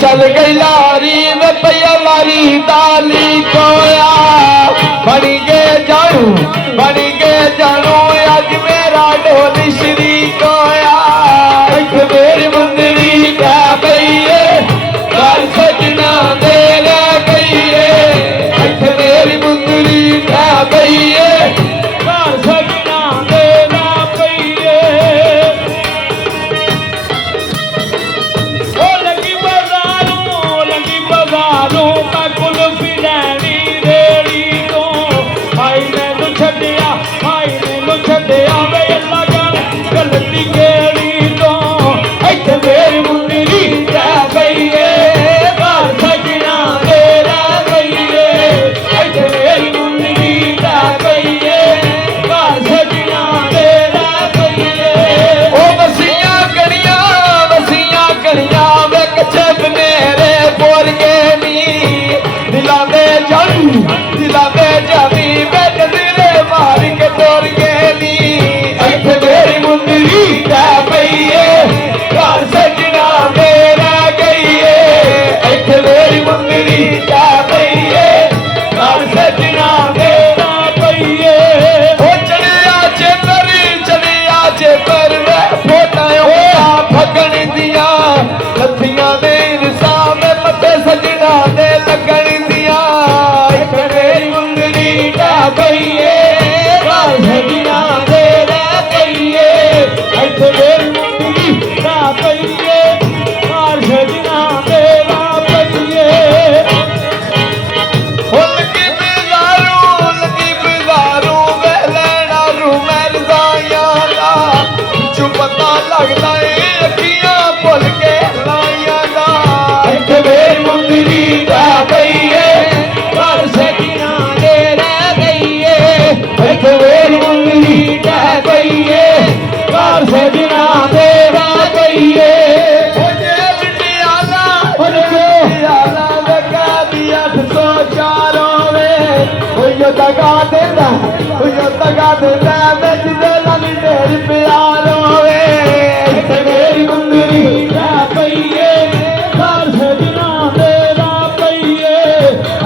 चल गई लारी रुपया लारी दाली कोया बन गए जानू अज मेरा ढोली श्री कोया मेरी मुंदरी कह गई घर सजना दे रह गई मेरी मुंदरी कह गई घर सजना दे रह गई लगी बाजारों मैं कुल्फी लैनी रेड़ी तो भाई मैनू छड्डिया वे अल्लाह जाने गलती केड़ी तो इत्थे मेरी मुंदरी रह गई घर सजना दे रह गई इत्थे मेरी मुंदरी रह गई घर सजना दे रह गई ओ बसियां कड़ियां वे कच्चे बनेरे बोर के नी दिलां दे जानी बेट दिले मार के तोड़ के नी इत्थे मेरी मुंदरी रह गई घर सजना दे रह गई इत्थे मेरी मुंदरी रह गई घर सजना दे रह गई ओ चलिया चेपर वे फोटा फगन दिया लथियां दे इंसान में मते सजना दे लगन दिया इत्थे मेरी मुंदरी रह गई घर सजना दे रह गई इत्थे मेरी मुंदरी रह गई घर सजना दे रह गई लगी बाजारों वे लैना रूमैल दाइयां दा पिछू पता लगदा अखियां भुल के लाइयां दा इत्थे मेरी मुंदरी रह गई घर सजना दे रह गई इत्थे मेरी मुंदरी रह गई घर सजना दे रह गई दगा देता बिच दिलां दी ढेर प्यार होवे इत्थे मेरी मुंदरी रह गई घर सजना दे रह गई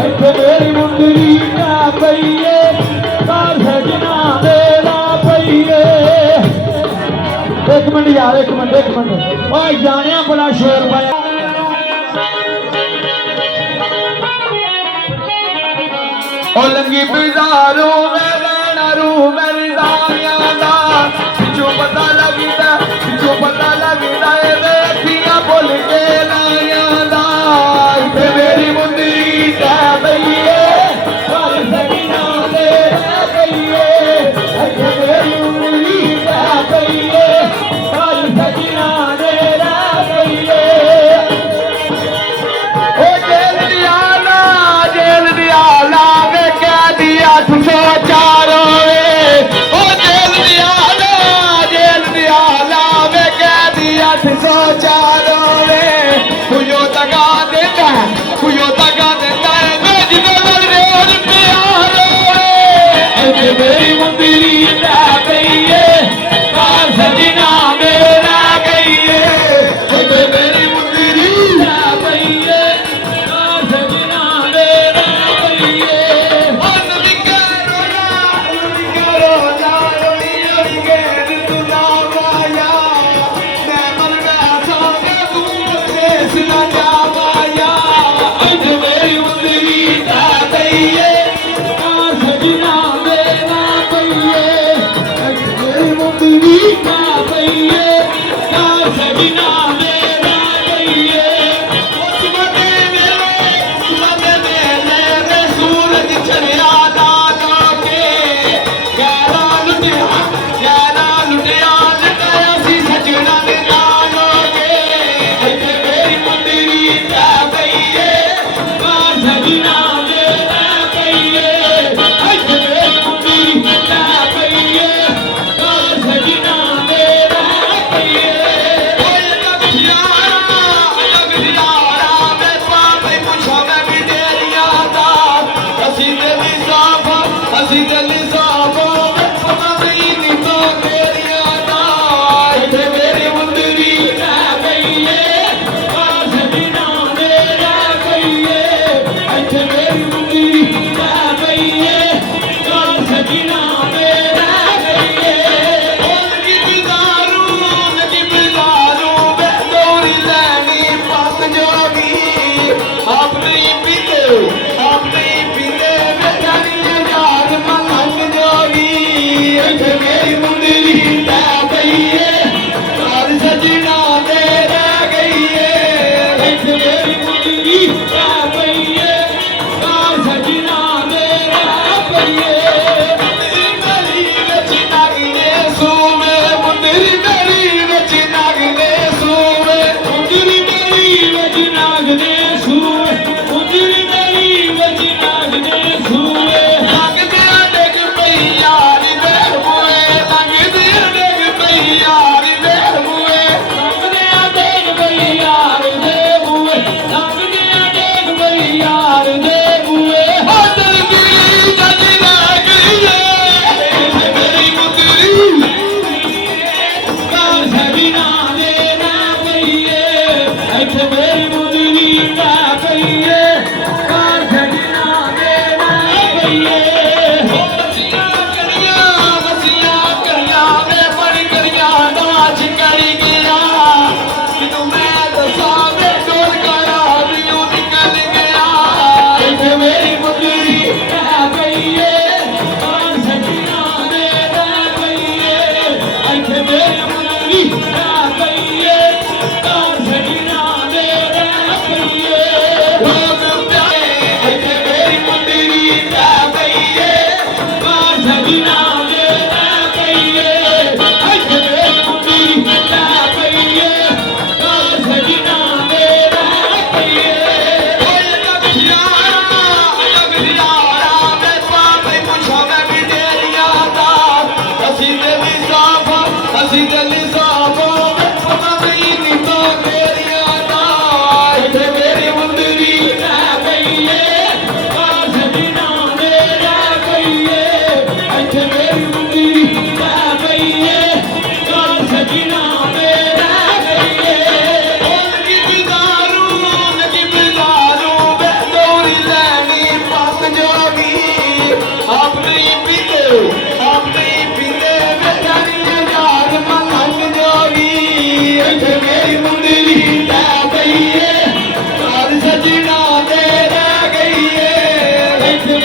इत्थे मेरी मुंदरी रह गई घर सजना दे रह गई एक मिनट यार एक मिनट ओए जानिया बड़ा शेर पाया ओ लंगी बाजारों में लैना रूमैल दाइयां दा पिछू पता लगदा वे अखियां भुल के लाइयां दा इत्थे मेरी मुंदरी रह गई घर सजना दे रह गई इत्थे मेरी मुंदरी रह गई घर सजना दे रह गई ओ जेल दियाला वे कह दिया 804 वे ओ जेल दियाला वे कह दिया 804 वे ਇੱਥੇ ਮੇਰੀ ਮੁੰਦਰੀ ਰਹਿ ਪਈਏ ਕਾਰ ਸਜਣਾ ਦੇ ਰਹਿ ਪਈਏ ਮੁੰਦਰੀ ਮੇਰੀ ਵਿੱਚ ਨਾਗਨੇ ਸੂਵੇ ਮੁੰਦਰੀ ਮੇਰੀ ਵਿੱਚ ਨਾਗਨੇ ਸੂਵੇ ਮੁੰਦਰੀ ਮੇਰੀ ਵਿੱਚ ਨਾਗਨੇ ਸੂਵੇ ਮੁੰਦਰੀ ਮੇਰੀ ਵਿੱਚ ਨਾਗਨੇ ਸੂਵੇ ਲੱਗਦੇ ਡਿੱਗ ਪਈ ਯਾਰ ਦੇ ਬੂਏ ਲੱਗਦੇ ਡਿੱਗ ਪਈ ਯਾਰ ਦੇ ਬੂਏ ਲੱਗਦੇ ਡਿੱਗ ਪਈ ਯਾਰ ਦੇ ਬੂਏ ਲੱਗਦੇ ਡਿੱਗ ਪਈ ਯਾਰ ਦੇ ਬੂਏ ਹੋ ਦਿਲ ਦੀ ਜੱਜ ਲੱਗ ਗਈ ਏ ਮੇਰੀ ਮੁੰਦਰੀ ਕਾਰ ਸਜਣਾ ਦੇ ਰਹਿ ਪਈਏ ਇੱਥੇ ਮੇਰੀ ਮੁੰਦਰੀ ਰਹਿ ਪਈਏ ਕਾਰ ਸਜਣਾ ਦੇ ਰਹਿ ਪਈਏ ਬੱਚੀਆਂ ਕਰੀਆਂ ਵੇ ਬੜੀ ਕਰੀਆਂ ਨਾਚ ਕਰੀ ਗਿਆ ਮੈਨੂੰ ਮੈਂ ਦੱਸਾਂ ਵੇ ਢੋਲ ਕਾਇਆ ਮੈਨੂੰ ਨਿਕਲ ਗਿਆ ਇੱਥੇ ਮੇਰੀ ਮੁੰਦਰੀ ਰਹਿ ਪਈਏ ਕਾਰ ਸਜਣਾ ਦੇ ਰਹਿ ਪਈਏ ਇੱਥੇ ਮੇਰੀ ਮੁੰਦਰੀ ਰਹਿ ਪਈਏ ਕਾਰ ਸਜਣਾ ਦੇ ਰਹਿ ਪਈਏ ਲੋਕ ਪਿਆਰੇ ਇੱਥੇ ਮੇਰੀ ਮੁੰਦਰੀ ਰਹਿ ਪਈਏ ਕਾਰ ਸਜਣਾ ਦੇ ਰਹਿ ਪਈਏ ਇੱਥੇ ਮੇਰੀ ਮੁੰਦਰੀ ਰਹਿ ਪਈਏ ਕਾਰ ਸਜਣਾ ਦੇ ਰਹਿ ਪਈਏ ਓਏ ਲੱਗਿਆਰਾ ਮੈਂ ਪਾਪੇ ਪੁੱਛਾਂ ਮੈਂ ਵੀ ਤੇਰੀਆਂ ਦਾ ਅਸੀਂ ਦਿਲੀ ਸਾਫ ਅਸੀਂ ਦਿਲੀ ਸਾਫ ਪਤਾ ਨਹੀਂ ਨਿੱਤੋਂ ਤੇਰੀਆਂ ਦਾ ਇੱਥੇ ਮੇਰੀ ਮੁੰਦਰੀ ਰਹਿ ਪਈਏ ਕਾਰ ਸਜਣਾ ਦੇ ਰਹਿ ਪਈਏ ਇੱਥੇ ਮੇਰੀ ਮੁੰਦਰੀ ਰਹਿ ਪਈਏ ਕਾਰ ਸਜਣਾ ਦੇ ਰਹਿ ਪਈਏ ਲੱਗੀ ਬਿਜ਼ਾਰੂ ਵੇ ਤੋਰੀ ਲੈਣੀ ਪੱਕ ਜੋਗੀ ਆਪ ਨਹੀਂ ਪੀਤੇ ਵੇ ਜਾਨੀਆਂ ਯਾਰ ਮਲੰਗ ਜੋਗੀ ਇੱਥੇ ਮੇਰੀ ਮੁੰਦਰੀ ਰਹਿ ਪਈਏ ਕਾਰ ਸਜਣਾ ਦੇ ਰਹਿ ਗਈਏ ਇੱਥੇ